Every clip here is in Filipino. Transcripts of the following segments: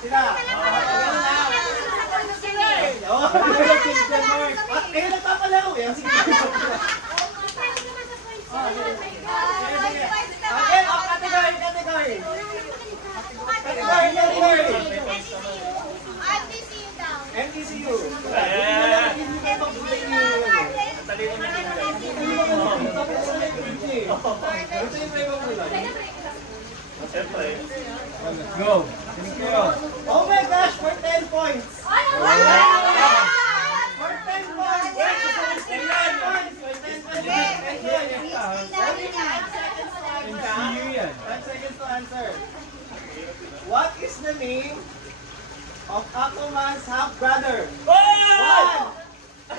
Sila. Kayo nagpapalaro yan. Sige. Okay, category. MTCU. Go. Thank you. Oh my gosh, for 10 points. For 10 points. 10 seconds to answer. What is the name of Aquaman's half-brother? 1, 2,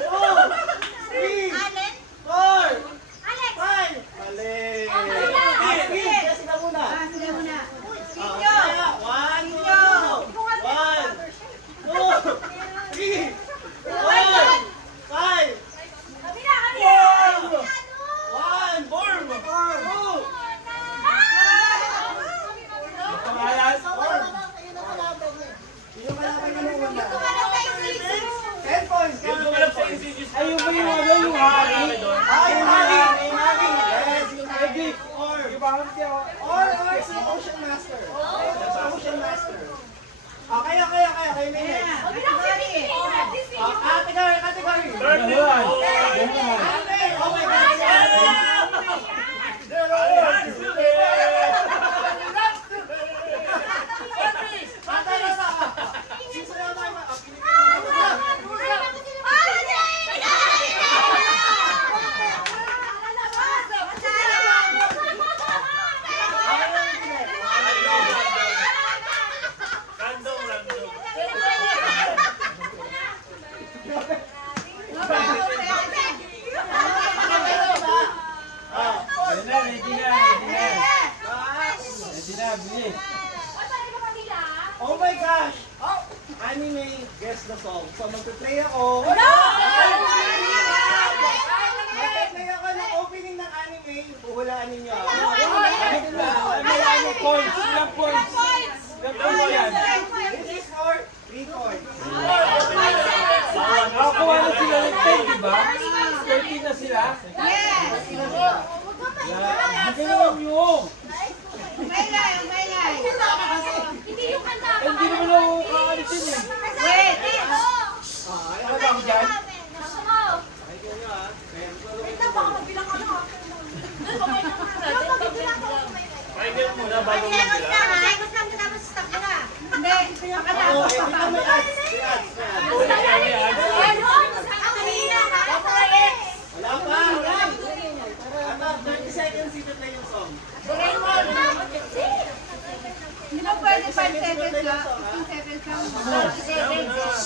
3, 4, 5. Alex! Kasi ka muna. 1, 2, 3, 4, 5. Ayun ba yung ano, yung hari? Yung hari! Yes, yung hari. Or si Ocean Master. Ocean Master. Kaya may next. Category. Ate! Oh my God! Oh my gosh! Anime, guess the song. So magpe-play ako. Magpe-play ako ng opening ng anime. Buhulaan ninyo. Ilang points? Ilang points yan? This is for 3 points. Nakakuha na sila ng 10, diba? 13 na sila? Hindi naman yung. Hindi naman ako kakalitin eh. Ano ba ako dyan? Pakinggan muna bago magbilang. Wala pa! 30 seconds ito play yung song. Hindi ba pwede 5 seconds lang? 15 seconds lang.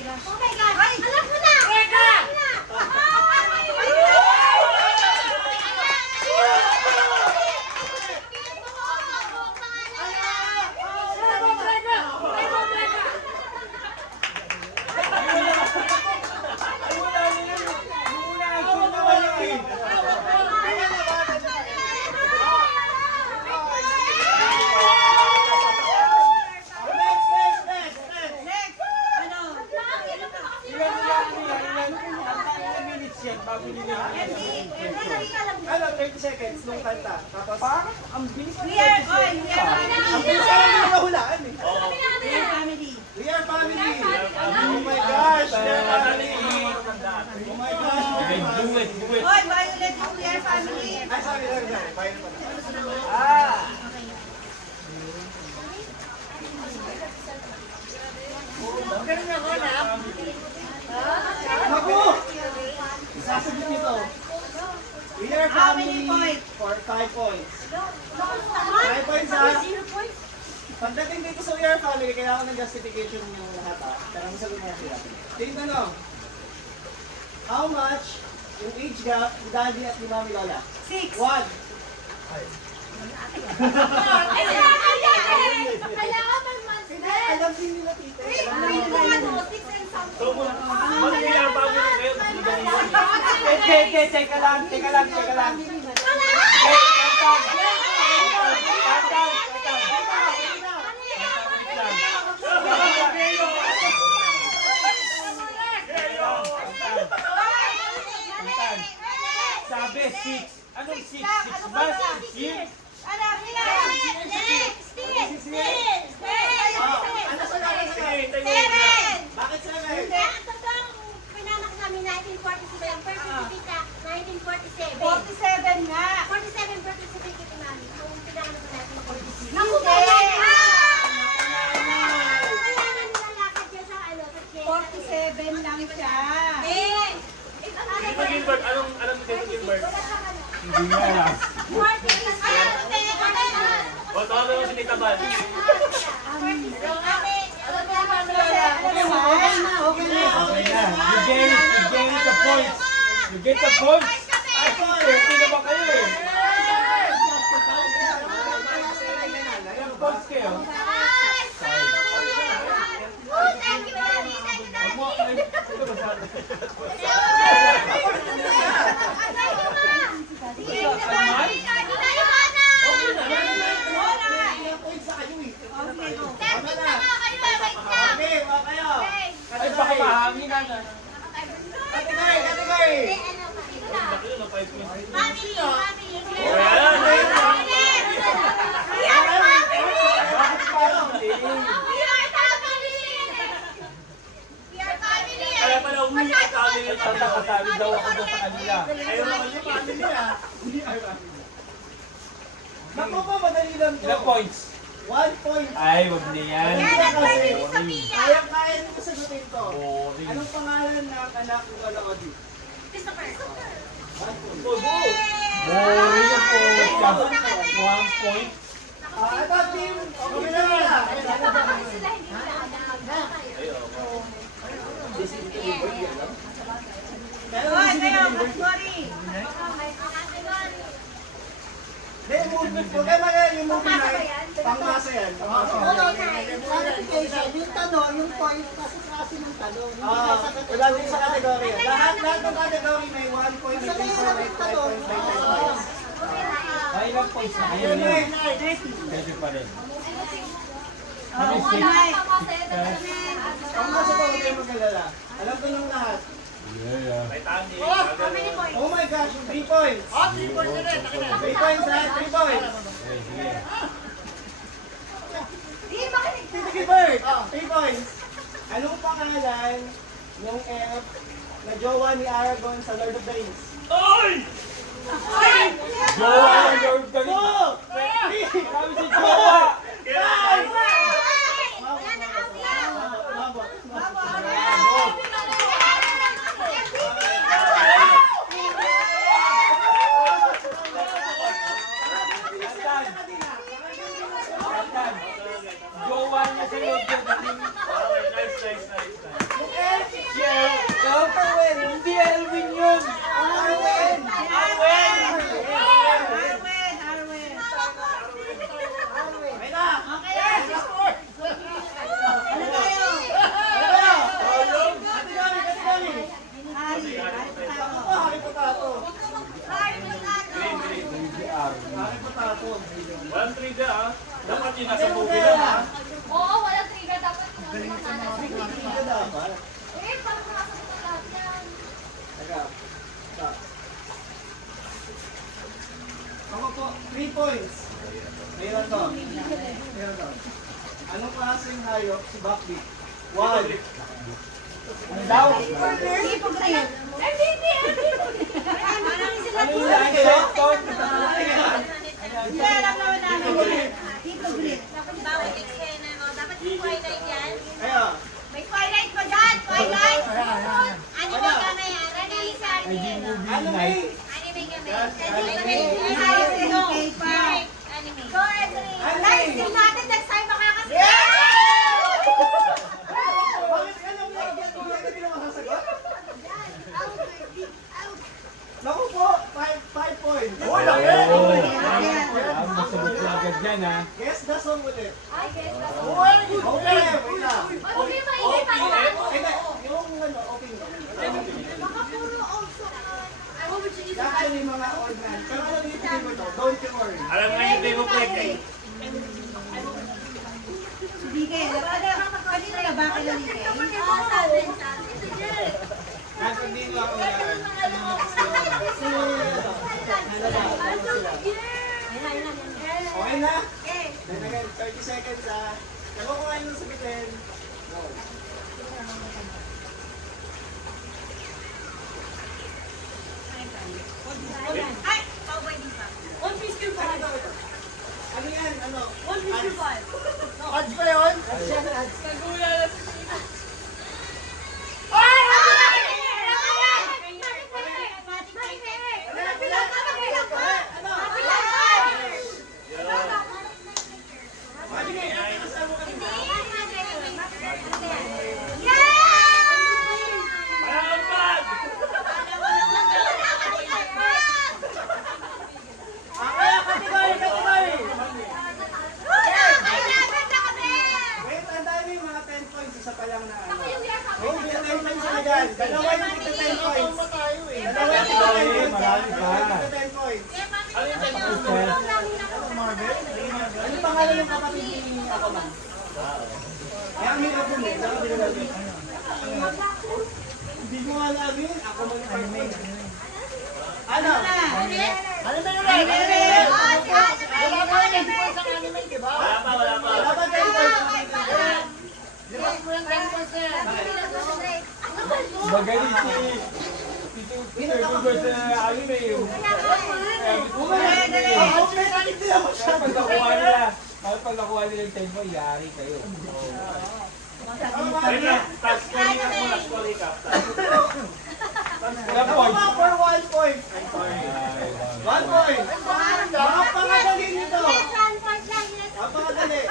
Oh my God! Alam ko na! Ano, 30 seconds nung kanta. Tapos, Parang ang bilis na We are on. We are on. ang bilis ka lang yung nahulaan eh. We are family. We are family. Oh my gosh. We are family. Oh my gosh. We are family. do it. Hoy, Violet, we are family. Ay, sorry. Bayan na pala. Ah! Naku! Isasagot nito. We are How many family points? for 5 points. 5 points ha. Pagdating dito sa We Are Family, kailangan ng justification yung lahat ha. Pero masagot na sila. Tingnan nyo. How much yung age gap ni Daddy at ni Mami Lola? 6. 1. Alam din nila tita. So, mag-ilang bago na kayo. Teka lang. Tita Bal. Okay na. You get the points. You get the points. Ay, 30 na ba kayo eh? Ilang points kayo? Okay, mga kayo. Ay, baka mahanginan na. Kategory. Kaya pala uwi ka kami ng Nakatabi daw ako doon sa kanila. Ayaw naman yung family ah. Naku po, madali lang to. Ilang points? 1 point. Ay, wag na yan. Kaya nyo ko sagutin to. Boring. Anong pangalan ng anak ng Lola Odi? Boring yung points. 1 point. Ito, team. Okay na nila. Hindi, movie. Huwag kayo mag- yung movie night. Pangmasa yan. Clarification, yung tanong, yung point, kasi klase ng tanong. Hindi Ah, nasa wala din sa category. Lahat ng category may 1 point, 3 point, 5 point, 5 points. Ay, ilang points na kayo Ayun na yun? eh. Pwede pa rin. Pangmasa pa, huwag kayo mag-alala. Alam ko ng lahat. Yeah. May tani. Oh my gosh, 3 points. 3 points ha, 3 points. Titi Bird, 3 points. Anong pangalan ng elf na jowa ni Aragorn sa Lord of the Rings? Oy! Jowa ang Lord of the Rings. 2, 3, Kami si Jowa. Tatan. Jowa niya sa Lord of the Rings. Okay, nice. Si Elwin. Hindi Elwin yun. Arwen! May na! Kategory! Hari Potato. Baby Army. Hari Potato. Walang trigger ah. Dapat yun nasa Pero movie kaya, lang ah. Oo, walang trigger. Dapat yung hindi dapat. parang nakasagot ang lahat yan. Taga. Stop. Ako po, 3 points. Mayroon to. Anong klaseng hayop si Buckbeak? 1. Ano daw? Hippogriff. MVP! Ano yung ancestor? Hindi, alam naman namin. Hippogriff. Bawal eksena mo. Dapat yung Twilight yan. Kaya, May Twilight pa dyan! Twilight! Anime kami. Anime sa Ay, di anime. movie ano night. may? Anime kami. Anime. Anime. Go, Edrin. Guys, team natin next time makakasama. Bakit alam mo agad kung bakit hindi na masasagot? Naku po, 5 points. Masagot na agad yan ha. Guess the song ulit. Ay, guys. Okay, wait lang. Okay, mainit ako. Hindi, yung ano, okay. Baka puro old song na. Actually, mga old man. Pero alam niyo yung mo to, don't you worry. Alam nga yung demo plate eh. Sige, kanina na ba kayo ni Kay? Kasi hindi mo ako na. Okay na? Then 30 seconds ah. Naku kung ano sagutin. Go. Ay, cowboy din pa. One piece cube pa. Ano yan? Ano? One piece cube pa. Odds ba yun? pangalan ng kapatid ni Aquaman? Kaya ang hirap dun eh. Saan ka binilagay? Hindi ko alam yun. Aquaman ni Parkman. Ano? Ano ba yun? Wala pa yan. Hindi pa sa anime, di ba? Wala pa, wala pa. Wala ba 10 points? Lipas mo yung 10 points na yan. Magaling si Peter Dugo sa anime. Pag nakuha nila yung tempo, yari kayo. Wait lang, task scoring up muna, scoring up. Ilang Ako points? nga for 1 point. 1 point. Makapangadali nito. Makapangadali.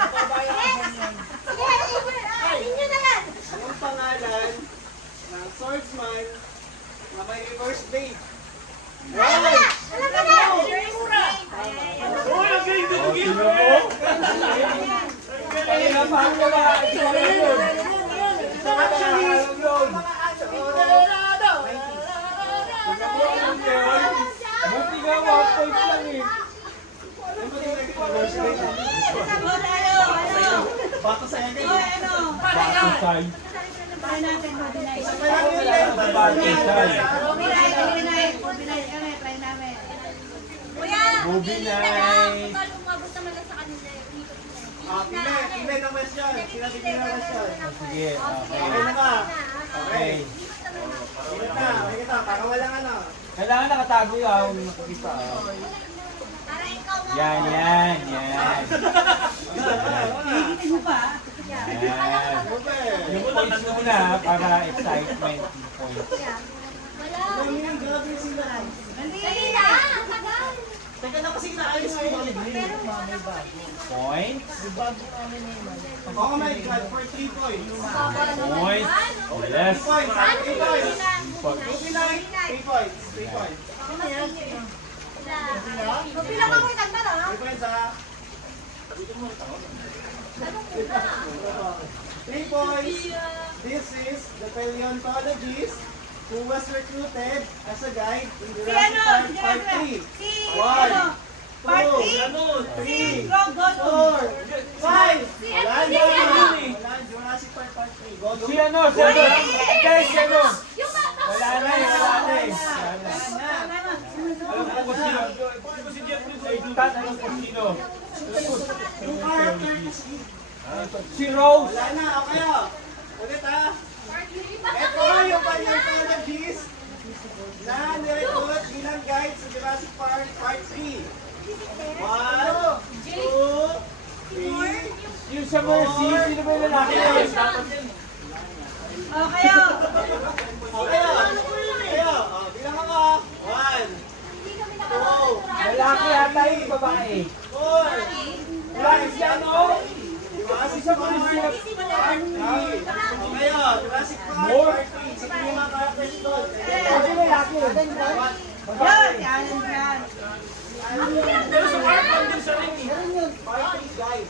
Anong pangalan ng swordsman na may reverse blade? Right! Uy, ang galing dito, Oh, Gil! sino mo? Ay, napahan ko ba? Ito ka lang yun. Actually, Yun. mga Buti nga 1 point lang eh. reverse blade. Bato sa yan kayo. Batusay. Isa pa lang yun eh. Batusay. Movie night. Pili ng question. Sinabi ko na question. Sige, okay. Okay na ba? Okay. Pili na. Okay na. Para walang ano. Kailangan nakatago yung nakikita. Yan, yan, yan. Yan. Yung points muna ha, para excitement yung points. Dami yung grabe sila. Teka na kasi naayos ko yung Points. Oh my God, for 3 points. Points. Yes. 3 points. 3 points. Points. Movie night, 3 points. 3 points. 3 points ha. 3 points. This is the paleontologist who was recruited as a guide in Jurassic Park Part 3. 1, 2, 3, 4, 5. Wala na. Jurassic Park Part 3. Go, Si go. ano? Si ano? Guys, si ano? Wala na eh, wala na eh. Wala na. Alam ko kung sino. Si Jeffrey Tat, alam ko kung sino. Yung characters. Si Rose. Wala na. Okay o. Ulit ha. Ito yung paleontologist na nirecruit bilang guide sa Jurassic Park Part 3. 1, 2, 3, Yung sa Mercy, sino ba yung lalaki na yun? Okay o. Bilang ako. 1, 2, Lalaki yata yung babae. 4, Lalaki si ano? Jurassic Park Part 3. Okay o. Jurassic Park More? Part 3. Sige yung mga characters doon. Sabi lalaki. Pero sa park, andun sa ring. Part 3 guys.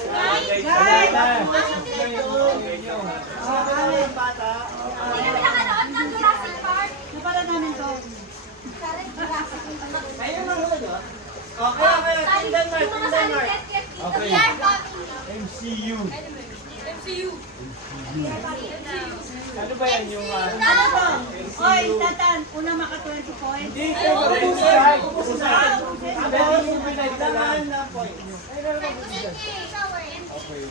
Wala na. Yung bata. Ayun ang huli no? Okay. Tingnan Mark. Okay. MCU. Ano ba yan yung... Oy, Tatan, una maka 20 points. Hindi ko mabusay. Tapos, pinagdaman na points. Okay.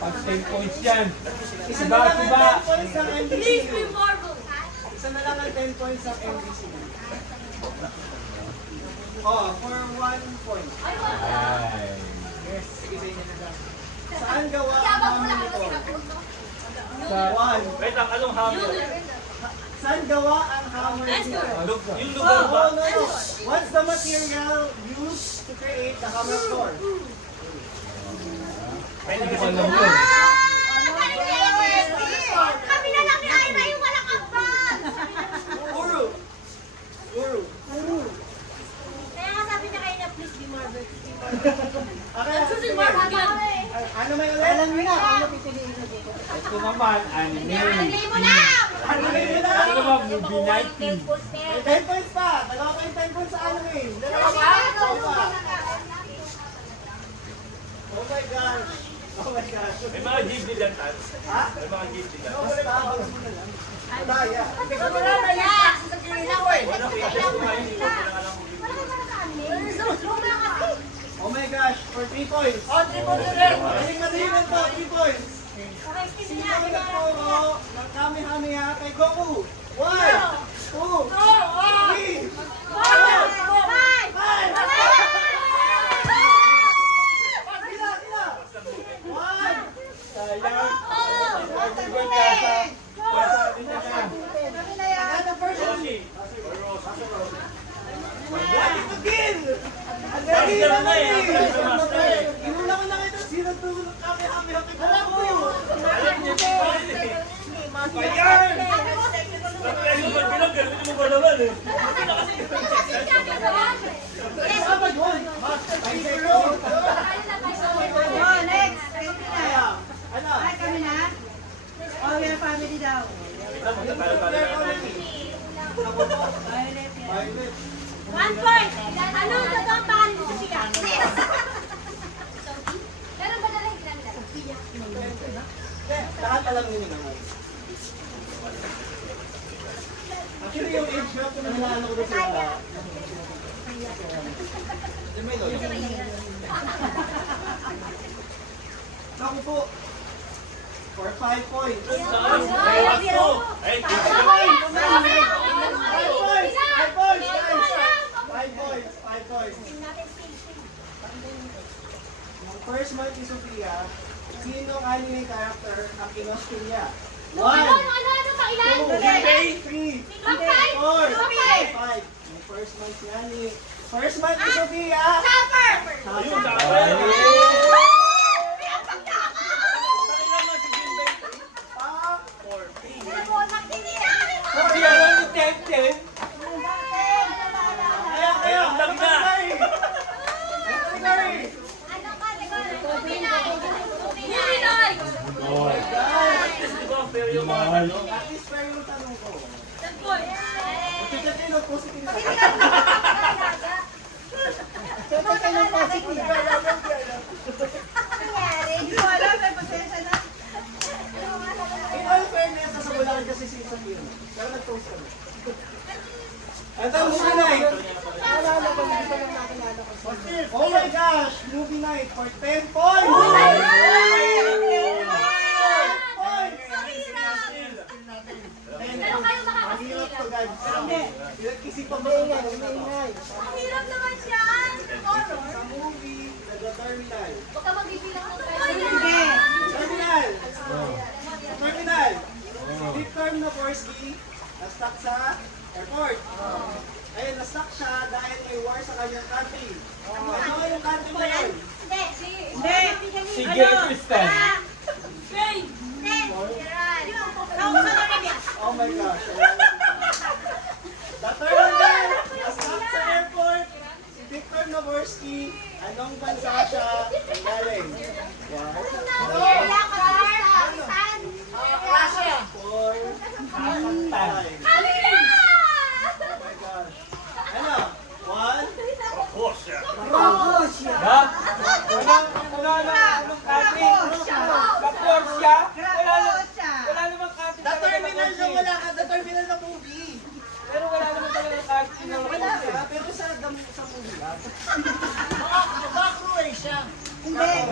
Pag 10 points yan. Isa na lang Diba? ang 10 points ng MBCU. Isa na lang ang 10 points ng MBCU. Oh, for 1 point. Ay. Yes, sige sa inyo na lang. Saan gawa ang hammer nito? Sa... 1. Wait lang, anong hammer? Saan gawa ang hammer nito? Yung lugar ba? No. What's the material used to create the hammer core? Pwede Hindi ko kasi alam yun. Kami na lang ni Ira yung walang ambag. Uru. Kaya nga sabi niya kayo na please be more vertical. Okay. Ano may ulit? Alam niyo na, ano pipiliin niyo dito? Ito naman, anime. Hindi mo na! Anime na! Ano ba, movie night? 10 points pa! Dalawa pa yung 10 points sa anime. Dalawa pa? Oo pa. Oh my gosh! Oh my gosh! May mga Ghibli dyan, Tan. Ha? May mga Ghibli dyan. Basta, bawas mo na lang. Daya. Ikaw mo na, may lista sa gilid mo eh. Wala ko yung test ko ngayon, hindi ko pinangalang ko Oh my gosh! For 3 points. O, triple to rin. Madali lang to, 3 points. Sino ang nagpuro ng Kamehameha kay Goku? 1, 2, 3, Roshi. Master na eh, master eh. Inuna ko na kayo ng sino tulo ng Kamehameha kay Goku. Alam niyo, di ba? Ayan! Bakit yung pagbilang, ganun mo ba naman eh? Kasama yun. Ay, zero. Oh, next. Kaya, ano? Ay, kami na. Oh, we are family daw. Ito, magtatalo-talo na. Violet yan. Violet. 1 point. Ano ang totoong pangalan ni Sophia? Meron ba na rin ilang Sophia? Lahat alam niyo naman. Actually, yung age gap ko na nilala ko doon sa iba. Di ba yun? Ako po. For 5 points. Saan? Bawas ko. Ay, Five points! 5 points, guys! 5 points, 5 points. Ang first month ni Sophia, sinong anime character ang kinostin niya? 1, 2, 3, 4, 5. Yung first month niya ni... First month ni Sophia! ayun, Chopper! chopper. Ah, Hindi alam ni Tenten. kaya, Ang lag na. Di ba, fair yung mga ano? At least fair yung tanong ko. Kasi no, positive na. Hindi ko alam, may pasensya na. In all fairness, nasa Bulacan kasi si Sophia. Pero nag-post kami. Ito, movie night. Oh my gosh, movie night for 10 points! 10 points! Mahirap to guys. Pinag-isipan mo yung tanong. Sa movie, The Terminal. Sige. Terminal! Terminal! Victor Naborski, na-stuck sa airport. Ayun, na-stuck siya dahil may war sa kanyang country. Ano yung country na yun? Hindi. Sige, Tristan. Oh my gosh. The Terminal, na-stuck sa airport. Si Victor Naborski, anong bansa siya galing? One, Russia. 4, 5. Oh my gosh. Ano? 1, Ha? Anong country? Kaporsya? Wala namang country. The Terminal na wala ka, The Terminal na movie. Pero wala naman talaga country na Pero sa movie lang. Baka Croatia. Hindi.